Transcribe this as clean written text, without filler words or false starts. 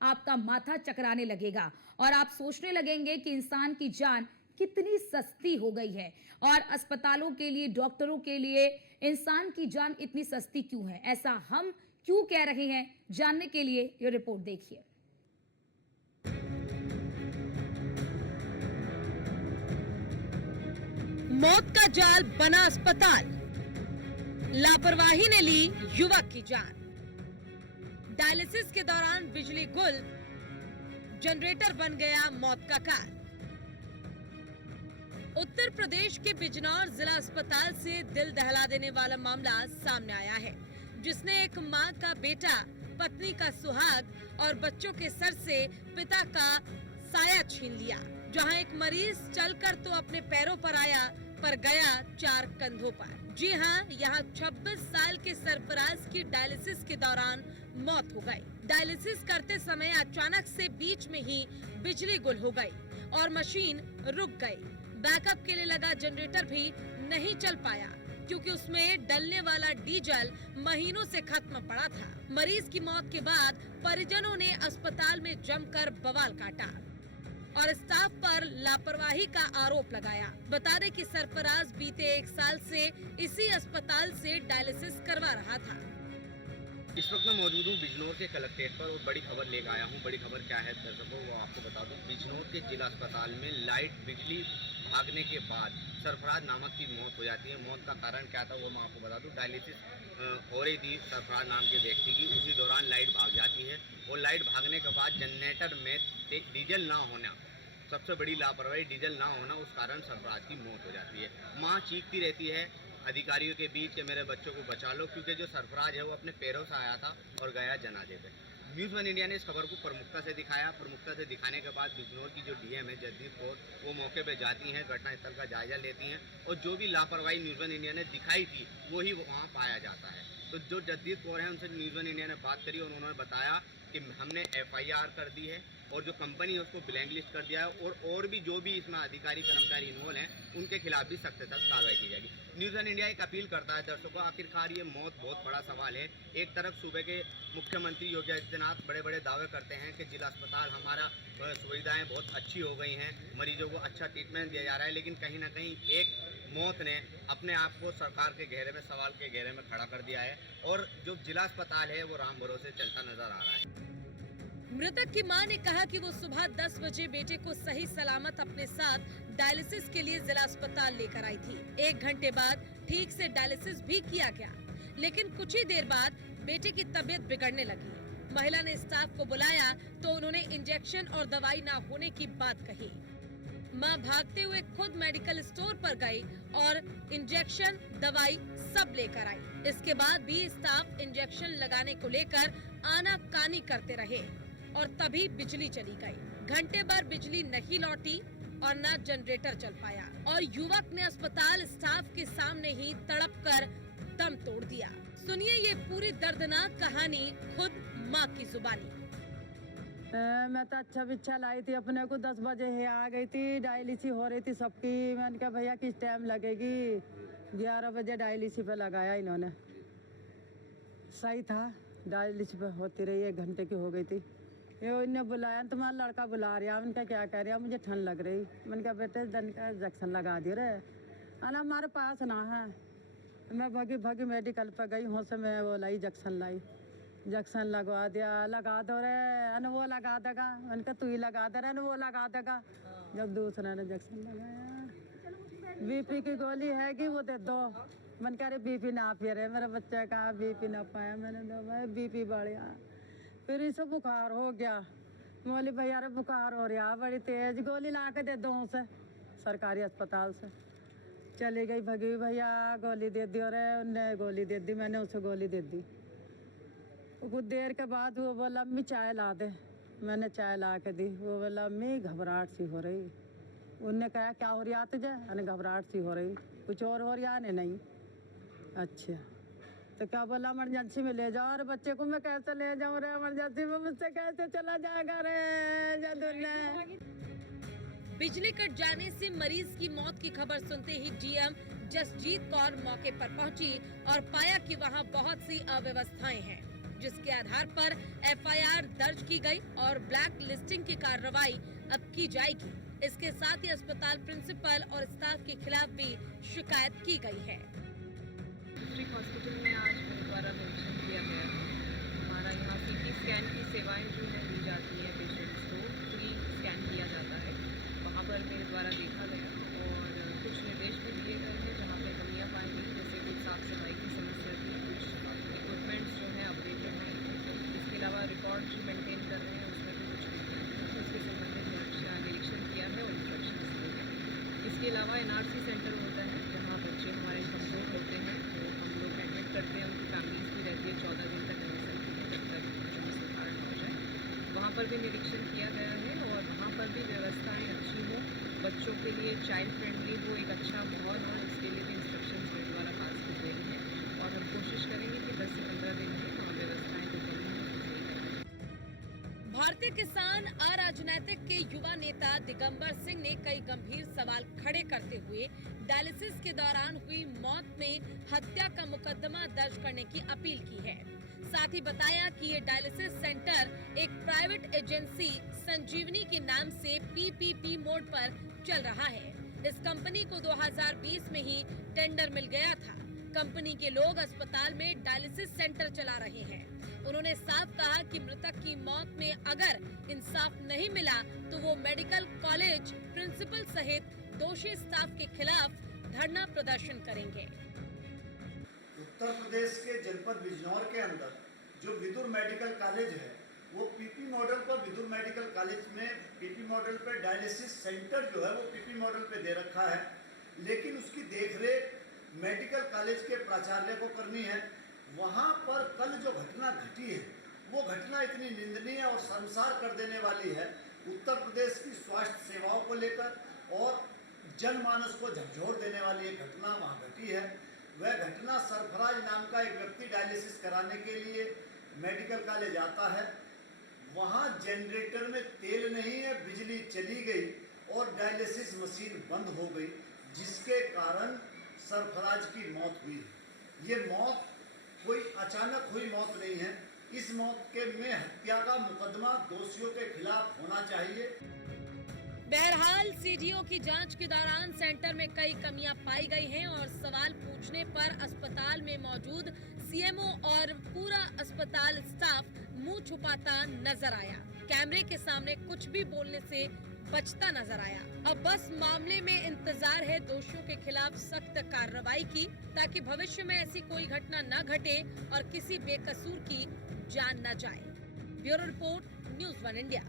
आपका माथा चकराने लगेगा और आप सोचने लगेंगे कि इंसान की जान कितनी सस्ती हो गई है और अस्पतालों के लिए, डॉक्टरों के लिए इंसान की जान इतनी सस्ती क्यों है, ऐसा हम क्यों कह रहे हैं, जानने के लिए ये रिपोर्ट देखिए। मौत का जाल बना अस्पताल, लापरवाही ने ली युवक की जान। डायलिसिस के दौरान बिजली गुल, जनरेटर बन गया मौत का कारण। उत्तर प्रदेश के बिजनौर जिला अस्पताल से दिल दहला देने वाला मामला सामने आया है, जिसने एक मां का बेटा, पत्नी का सुहाग और बच्चों के सर से पिता का साया छीन लिया। जहां एक मरीज चलकर तो अपने पैरों पर आया, पर गया 4 कंधों पर। जी हां, यहां 26 साल के सरफराज की डायलिसिस के दौरान मौत हो गई। डायलिसिस करते समय अचानक से बीच में ही बिजली गुल हो गई और मशीन रुक गई। बैकअप के लिए लगा जनरेटर भी नहीं चल पाया, क्योंकि उसमें डलने वाला डीजल महीनों से खत्म पड़ा था। मरीज की मौत के बाद परिजनों ने अस्पताल में जमकर बवाल काटा और स्टाफ पर लापरवाही का आरोप लगाया। बता दें कि सरफराज बीते 1 साल से इसी अस्पताल से डायलिसिस करवा रहा था। इस वक्त मैं मौजूद हूँ बिजनौर के कलेक्ट्रेट पर और बड़ी खबर लेकर आया हूँ। बड़ी खबर क्या है दर्शकों, वो आपको बता दूँ। बिजनौर के जिला अस्पताल में लाइट बिजली भागने के बाद सरफराज नामक की मौत हो जाती है। मौत का कारण क्या था वो मैं आपको बता दूँ। डायलिसिस हो रही थी सरफराज नाम के व्यक्ति की, उसी दौरान लाइट भाग जाती है और लाइट भागने के बाद जनरेटर में डीजल ना होना, सबसे बड़ी लापरवाही, डीजल ना होना, उस कारण सरफराज की मौत हो जाती है। माँ चीखती रहती है अधिकारियों के बीच कि मेरे बच्चों को बचा लो, क्योंकि जो सरफराज है वो अपने पैरों से आया था और गया जनाजे पे। न्यूज़ 1 इंडिया ने इस खबर को प्रमुखता से दिखाया। प्रमुखता से दिखाने के बाद बिजनौर की जो डीएम है जगदीप कौर, वो मौके पे जाती हैं, घटनास्थल का जायजा लेती हैं और जो भी लापरवाही न्यूज़ 1 इंडिया ने दिखाई थी वही वहाँ पाया जाता है। तो जो जगदीप कौर हैं उनसे न्यूज़ 1 इंडिया ने बात करी और उन्होंने बताया कि हमने FIR कर दी है और जो कंपनी है उसको ब्लैक लिस्ट कर दिया है और भी जो भी इसमें अधिकारी कर्मचारी इन्वॉल्व हैं उनके खिलाफ भी सख्त से सख्त कार्रवाई की जाएगी। न्यूज़ 1 इंडिया एक अपील करता है दर्शकों, आखिरकार ये मौत बहुत बड़ा सवाल है। एक तरफ सूबे के मुख्यमंत्री योगी आदित्यनाथ बड़े बड़े दावे करते हैं कि जिला अस्पताल हमारा सुविधाएँ बहुत अच्छी हो गई हैं, मरीजों को अच्छा ट्रीटमेंट दिया जा रहा है, लेकिन कहीं ना कहीं एक मौत ने अपने आप को सरकार के घेरे में, सवाल के घेरे में खड़ा कर दिया है और जो जिला अस्पताल है वो राम भरोसे चलता नजर आ रहा है। मृतक की मां ने कहा कि वो सुबह 10 बजे बेटे को सही सलामत अपने साथ डायलिसिस के लिए जिला अस्पताल लेकर आई थी। 1 घंटे बाद ठीक से डायलिसिस भी किया गया, लेकिन कुछ ही देर बाद बेटे की तबीयत बिगड़ने लगी। महिला ने स्टाफ को बुलाया तो उन्होंने इंजेक्शन और दवाई ना होने की बात कही। मां भागते हुए खुद मेडिकल स्टोर पर गई और इंजेक्शन, दवाई सब लेकर आई। इसके बाद भी स्टाफ इंजेक्शन लगाने को लेकर आनाकानी करते रहे और तभी बिजली चली गई। घंटे भर बिजली नहीं लौटी और न जनरेटर चल पाया और युवक ने अस्पताल स्टाफ के सामने ही तड़पकर दम तोड़ दिया। सुनिए ये पूरी दर्दनाक कहानी खुद मां की जुबानी। मैं तो अच्छा लाई थी, अपने को 10 बजे है आ गई थी, डायलिसिस हो रही थी सबकी। मैंने कहा भैया किस टाइम लगेगी, 11 बजे डायलिसिस पे लगाया इन्होंने। सही था, डायलिसिस पे होती रही, 1 घंटे की हो गई थी। ये इन्हें बुलाया, तुम्हारा लड़का बुला रहा, उनका क्या कह रहा, मुझे ठंड लग रही। मैंने कहा बेटे दन का इंजेक्शन लगा दियो रे, अना हमारे पास ना है। मैं भगी मेडिकल पर गई, वहाँ से मैं वो लाई इंजेक्शन लाई, इंजेक्शन लगवा दिया। लगा दो रे, अन वो लगा देगा, उनका तू ही लगा दे रहा, वो लगा देगा। जब दूसरा ने इंजेक्शन लगाया, BP की गोली है कि वो दे दो। मैंने कहा अरे BP ना फिर मेरे बच्चे का BP ना पाया, मैंने दो BP बढ़िया। फिर इसे बुखार हो गया, बोली भैया अरे बुखार हो रहा बड़ी तेज, गोली ला के दे दो उसे सरकारी अस्पताल से। चली गई भगी, भैया गोली दे दी, अरे उनने गोली दे दी, मैंने उसे गोली दे दी। कुछ देर के बाद वो बोला अम्मी चाय ला दे, मैंने चाय ला के दी। वो बोला अम्मी घबराहट सी हो रही। उनने कहा क्या हो रहा तुझे, अरे घबराहट सी हो रही, कुछ और हो रहा है नहीं। अच्छा तो क्या बोला इमरजेंसी में ले जाओ। और बच्चे को मैं कैसे ले जाऊँ रे इमरजेंसी में, मुझसे कैसे चला जाएगा रे जदुल्ला। बिजली कट जाने से मरीज की मौत की खबर सुनते ही डीएम जसजीत कौर मौके पर पहुंची और पाया कि वहां बहुत सी अव्यवस्थाएं हैं। जिसके आधार पर एफआईआर दर्ज की गई और ब्लैक लिस्टिंग की कार्रवाई अब की जाएगी। इसके साथ ही अस्पताल प्रिंसिपल और स्टाफ के खिलाफ भी शिकायत की गई है। डिस्ट्रिक्ट हॉस्पिटल में आज मेरे द्वारा निरीक्षण किया गया है। हमारा यहाँ सीटी स्कैन की सेवाएं जो है दी जाती है, पेशेंट्स को फ्री स्कैन किया जाता है। वहाँ पर मेरे द्वारा देखा गया और कुछ निर्देश भी दिए गए हैं जहाँ पे कमियाँ पाई गई, जैसे कुछ साफ सफाई की समस्या थी, कुछ इक्विपमेंट्स जो है अपडेटेड नहीं थे। इसके अलावा रिकॉर्ड जो मेंटेन कर रहे हैं उसमें भी कुछ कमियाँ थी, तो इसके संबंधित निरीक्षण किया है और इंस्ट्रक्शंस दिए गए। इसके अलावा एनआरसी सेंटर होता है जहाँ बच्चे हमारे कमज़ोर होते हैं, तो हम लोग एडमिट करते हैं, उनकी फैमिलीज भी रहती है 14 दिन तक रह सकती है जब तक जो सुधार न हो जाए। वहाँ पर भी निरीक्षण किया गया है और वहाँ पर भी व्यवस्थाएं अच्छी हो, बच्चों के लिए चाइल्ड फ्रेंडली हो, एक अच्छा माहौल हो, इसके लिए भी इंस्ट्रक्शंस मेरे द्वारा पास की गई हैं और हम कोशिश करेंगे कि 10 से 15 दिन में वहाँ व्यवस्थाएं जो कमी है वो सही करें। भारतीय किसान अराजनैतिक के युवा नेता दिगंबर सिंह ने कई गंभीर सवाल खड़े करते हुए डायलिसिस के दौरान हुई मौत में हत्या का मुकदमा दर्ज करने की अपील की है। साथ ही बताया कि ये डायलिसिस सेंटर एक प्राइवेट एजेंसी संजीवनी के नाम से पीपीपी मोड पर चल रहा है। इस कंपनी को 2020 में ही टेंडर मिल गया था। कंपनी के लोग अस्पताल में डायलिसिस सेंटर चला रहे हैं। उन्होंने साफ कहा कि मृतक की मौत में अगर इंसाफ नहीं मिला तो वो मेडिकल कॉलेज प्रिंसिपल सहित दोषी स्टाफ के खिलाफ धरना प्रदर्शन करेंगे। उत्तर प्रदेश के जनपद बिजनौर के अंदर जो विदुर मेडिकल कॉलेज है वो पीपी मॉडल पर विदुर मेडिकल कॉलेज में पीपी मॉडल पर डायलिसिस सेंटर जो है वो पीपी मॉडल पे दे रखा है, लेकिन उसकी देखरेख मेडिकल कॉलेज के प्राचार्य को करनी है। वहाँ पर कल जो घटना घटी है वो घटना इतनी निंदनीय और शर्मसार कर देने वाली है उत्तर प्रदेश की स्वास्थ्य सेवाओं को लेकर, और जनमानस को झकझोर देने वाली एक घटना वहाँ घटी है। वह घटना सरफराज नाम का एक व्यक्ति डायलिसिस कराने के लिए मेडिकल कॉलेज आता है, वहाँ जनरेटर में तेल नहीं है, बिजली चली गई और डायलिसिस मशीन बंद हो गई, जिसके कारण सरफराज की मौत हुई। ये मौत कोई अचानक हुई मौत नहीं है। इस मौत के में हत्या का मुकदमा दोषियों के खिलाफ होना चाहिए। बहरहाल सीडीओ की जांच के दौरान सेंटर में कई कमियां पाई गई हैं और सवाल पूछने पर अस्पताल में मौजूद सीएमओ और पूरा अस्पताल स्टाफ मुंह छुपाता नजर आया। कैमरे के सामने कुछ भी बोलने से बचता नजर आया। अब बस मामले में इंतजार है दोषियों के खिलाफ सख्त कार्रवाई की, ताकि भविष्य में ऐसी कोई घटना न घटे और किसी बेकसूर की जान न जाए। Bureau report, news 1 India.